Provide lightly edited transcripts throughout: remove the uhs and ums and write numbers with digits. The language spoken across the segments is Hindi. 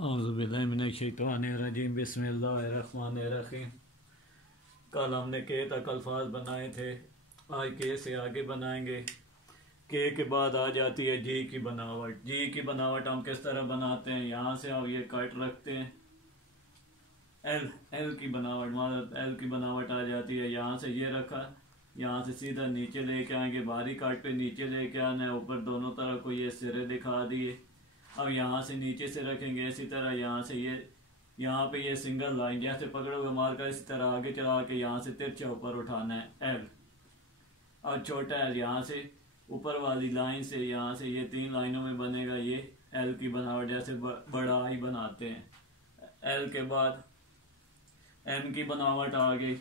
औज़ुबिल्लाहिमिनश्शैतानिर्रजीम बिस्मिल्लाहिर्रहमानिर्रहीम। कल हमने के तक अल्फाज बनाए थे, आज के से आगे बनाएंगे। के बाद आ जाती है जी की बनावट। जी की बनावट हम किस तरह बनाते हैं, यहाँ से हम ये कट रखते हैं। एल एल की बनावट, मतलब एल की बनावट आ जाती है। यहाँ से ये रखा, यहाँ से सीधा नीचे लेके आएंगे, बाहरी काट पे नीचे लेके आना है, ऊपर दोनों तरफ को ये सिरे दिखा दिए। अब यहाँ से नीचे से रखेंगे इसी तरह, यहाँ से ये यहाँ पे ये सिंगल लाइन जैसे पकड़ोगे मार कर इसी तरह आगे चला के यहाँ से तिरछा ऊपर उठाना है एल। और छोटा एल यहाँ से ऊपर वाली लाइन से यहाँ से ये 3 लाइनों में बनेगा ये एल की बनावट, जैसे बड़ा आई बनाते हैं। एल के बाद एम की बनावट आ गई।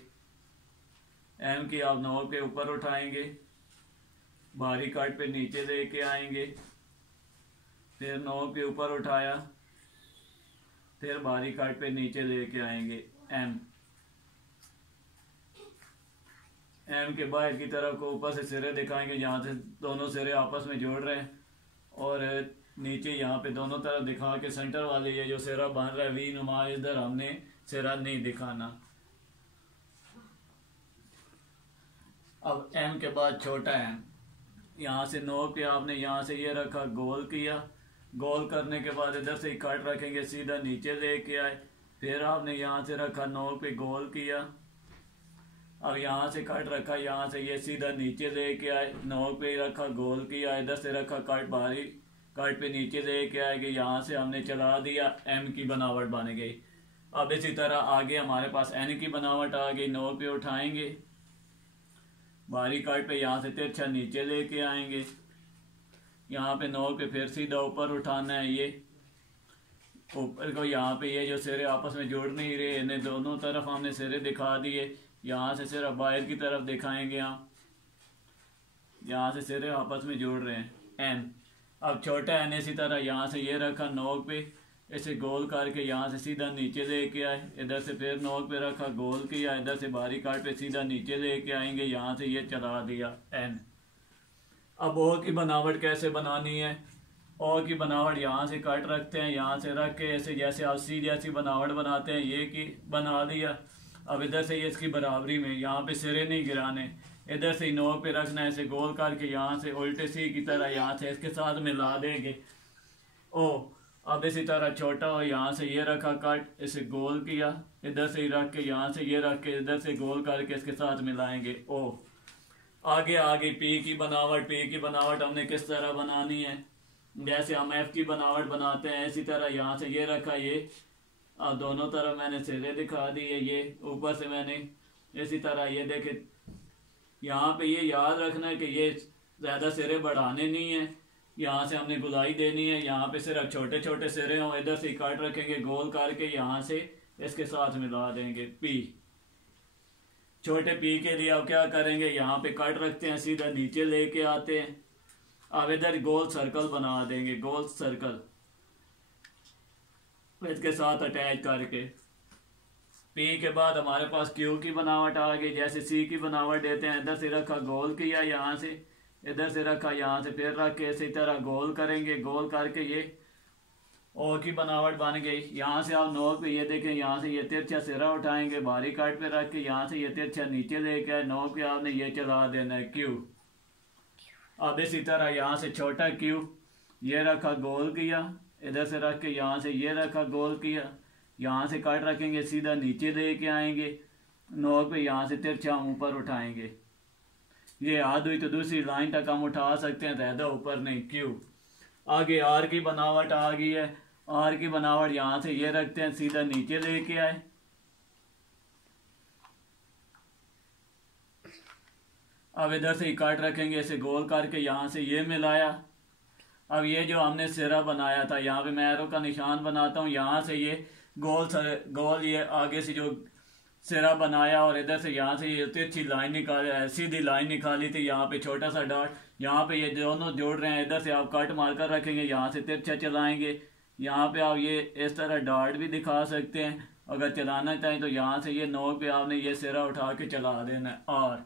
एम की आप नोक के ऊपर उठाएंगे, बाहरी काट पे नीचे लेके आएंगे, फिर नोक के ऊपर उठाया, फिर बाहरी काट पे नीचे लेके आएंगे। एम एम के बाहर की तरफ को ऊपर से सिरे दिखाएंगे, जहाँ से दोनों सिरे आपस में जोड़ रहे हैं, और नीचे यहाँ पे दोनों तरफ दिखा के सेंटर वाले ये जो सिरा बन रहा है वी नुमा, इधर हमने सिरा नहीं दिखाना। अब एम के बाद छोटा एम, यहाँ से नोक पे आपने यहाँ से ये रखा, गोल किया, गोल करने के बाद इधर से कट रखेंगे, सीधा नीचे लेके आए, फिर आपने यहाँ से रखा, नोक पे गोल किया। अब यहाँ से कट रखा, यहाँ से ये सीधा नीचे लेके आए, नोक पे रखा, गोल किया, इधर से रखा कट, बाहरी कट पे नीचे लेके आएंगे, यहाँ से हमने चला दिया, एम की बनावट बन गई। अब इसी तरह आगे हमारे पास एन की बनावट आ गई। नोक पे उठाएंगे, बाहरी कट पे यहाँ से तिरछा नीचे लेके आएंगे, यहाँ पे नोक पे फिर सीधा ऊपर उठाना है, ये ऊपर को यहाँ पे ये जो सिरे आपस में जुड़ नहीं रहे, इन्हें दोनों तरफ हमने सिरे दिखा दिए। यहाँ से सिर्फ बाहर की तरफ दिखाएंगे हम, यहाँ से सिरे आपस में जुड़ रहे हैं, एन। अब छोटा एन इसी तरह यहाँ से ये रखा, नोक पे इसे गोल करके यहाँ से सीधा नीचे लेके आए, इधर से फिर नोक पे रखा, गोल किया, इधर से बाहरी काट पे सीधा नीचे लेके आएंगे, यहाँ से ये चला दिया, एन। अब ओ की बनावट कैसे बनानी है, ओ की बनावट यहाँ से कट रखते हैं, यहाँ से रख के ऐसे जैसे आप सी जैसी बनावट बनाते हैं ये की बना दिया। अब इधर से ये इसकी बराबरी में यहाँ पे सिरे नहीं गिराने, इधर से नोक पे रखना है, ऐसे गोल करके यहाँ से उल्टे सी की तरह यहाँ से इसके साथ मिला देंगे ओ। अब इसी तरह छोटा हो, यहाँ से ये रखा कट, इसे गोल किया, इधर से रख के यहाँ से ये रख के इधर से गोल करके इसके साथ मिलाएंगे ओ। आगे आगे पी की बनावट, पी की बनावट हमने किस तरह बनानी है, जैसे हम एफ की बनावट बनाते हैं इसी तरह यहाँ से ये रखा, ये अब दोनों तरफ मैंने सिरे दिखा दिए, ये ऊपर से मैंने इसी तरह ये देखे। यहाँ पे ये याद रखना है कि ये ज़्यादा सिरे बढ़ाने नहीं है, यहाँ से हमने गुलाई देनी है, यहाँ पे सिर्फ छोटे छोटे सिरे हों, इधर से काट रखेंगे, गोल करके यहाँ से इसके साथ मिला देंगे पी। छोटे पी के लिए अब क्या करेंगे, यहाँ पे कट रखते हैं, सीधा नीचे लेके आते हैं, अब इधर गोल सर्कल बना देंगे, गोल सर्कल इसके साथ अटैच करके। पी के बाद हमारे पास क्यू की बनावट आ गई, जैसे सी की बनावट देते हैं, इधर से रखा, गोल किया, यहाँ से इधर से रखा, यहाँ से फिर रख के इसी तरह गोल करेंगे, गोल करके ये ओ की बनावट बन गई। यहाँ से आप नोक पे ये देखें, यहाँ से ये तिरछा सिरा उठाएंगे, बाहरी काट पे रख के यहाँ से ये तिरछा नीचे लेके आए, नोक पे आपने ये चला देना है क्यू। अब इसी तरह यहाँ से छोटा क्यू ये रखा, गोल किया, इधर से रख के यहाँ से ये रखा, गोल किया, यहाँ से काट रखेंगे, सीधा नीचे लेके आएंगे, नोक पे यहाँ से तिरछा ऊपर उठाएंगे, ये हाथ हुई तो दूसरी लाइन तक हम उठा सकते हैं, ज़्यादा ऊपर नहीं, क्यू। आगे आर की बनावट आ गई है, आर की बनावट यहाँ से ये रखते हैं, सीधा नीचे लेके आए, अब इधर से काट रखेंगे, इसे गोल करके यहाँ से ये मिलाया। अब ये जो हमने सिरा बनाया था, यहाँ पे मैं एरो का निशान बनाता हूँ, यहाँ से ये गोल ये आगे से जो सिरा बनाया, और इधर से यहाँ से ये तिरछी लाइन निकाली, सीधी लाइन निकाली थी, यहाँ पे छोटा सा डॉट, यहाँ पे ये दोनों जोड़ रहे हैं, इधर से आप कट मारकर रखेंगे, यहाँ से तिरछा चलाएंगे, यहाँ पे आप ये इस तरह डॉट भी दिखा सकते हैं, अगर चलाना चाहें तो यहाँ से ये नोक पे आपने ये सिरा उठा के चला देना है। और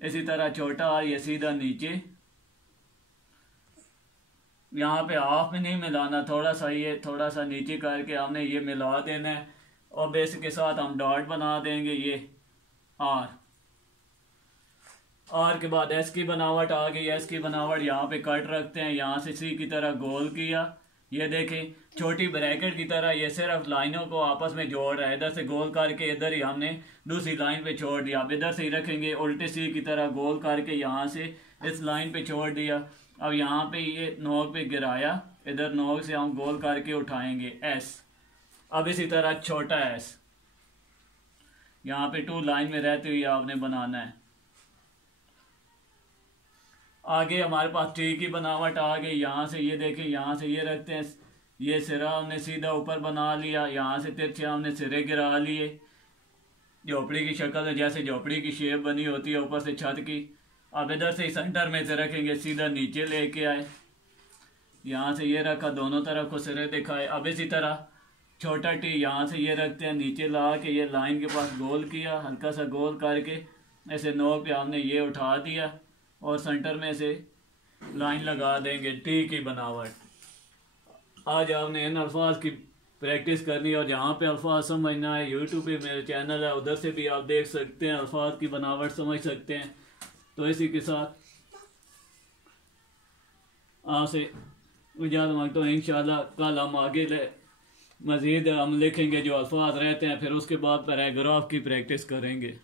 इसी तरह छोटा आर ये सीधा नीचे यहाँ पे हाफ में नहीं मिलाना, थोड़ा सा ये थोड़ा सा नीचे करके हमने ये मिला देना है। और बेस के साथ हम डॉट बना देंगे ये आर के बाद एस की बनावट आ गई। एस की बनावट यहाँ पे कट रखते हैं, यहाँ से सी की तरह गोल किया। ये देखें छोटी ब्रैकेट की तरह ये सिर्फ लाइनों को आपस में जोड़ रहा है। इधर से गोल करके इधर ही हमने दूसरी लाइन पे छोड़ दिया। अब इधर से ही रखेंगे उल्टे सी की तरह गोल करके यहाँ से इस लाइन पे छोड़ दिया। अब यहाँ पे ये नोक पे गिराया, इधर नोक से हम गोल करके उठाएंगे एस। अब इसी तरह छोटा एस यहाँ पे 2 लाइन में रहते हुए आपने बनाना है। आगे हमारे पास टी की बनावट आ गई। यहाँ से ये देखें, यहाँ से ये रखते हैं, ये सिरा हमने सीधा ऊपर बना लिया, यहाँ से तिरछे हमने सिरे गिरा लिए। झोपड़ी की शक्ल है, जैसे झोपड़ी की शेप बनी होती है ऊपर से छत की। अब इधर से सेंटर में से रखेंगे, सीधा नीचे लेके आए, यहाँ से ये रखा, दोनों तरफ को सिरे दिखाए। अब इसी तरह छोटा टी यहाँ से ये रखते हैं, नीचे ला के ये लाइन के पास गोल किया, हल्का सा गोल करके ऐसे नोक पे हमने ये उठा दिया और सेंटर में से लाइन लगा देंगे। टी की बनावट। आज आपने इन अल्फाज की प्रैक्टिस करनी है और जहाँ पे अल्फाज समझना है यूट्यूब पे मेरे चैनल है, उधर से भी आप देख सकते हैं, अल्फाज की बनावट समझ सकते हैं। तो इसी के साथ आपसे इजाज़त मांगता हूँ। इंशाल्लाह कल हम आगे मज़ीद हम लिखेंगे जो अल्फाज रहते हैं, फिर उसके बाद पैराग्राफ की प्रैक्टिस करेंगे।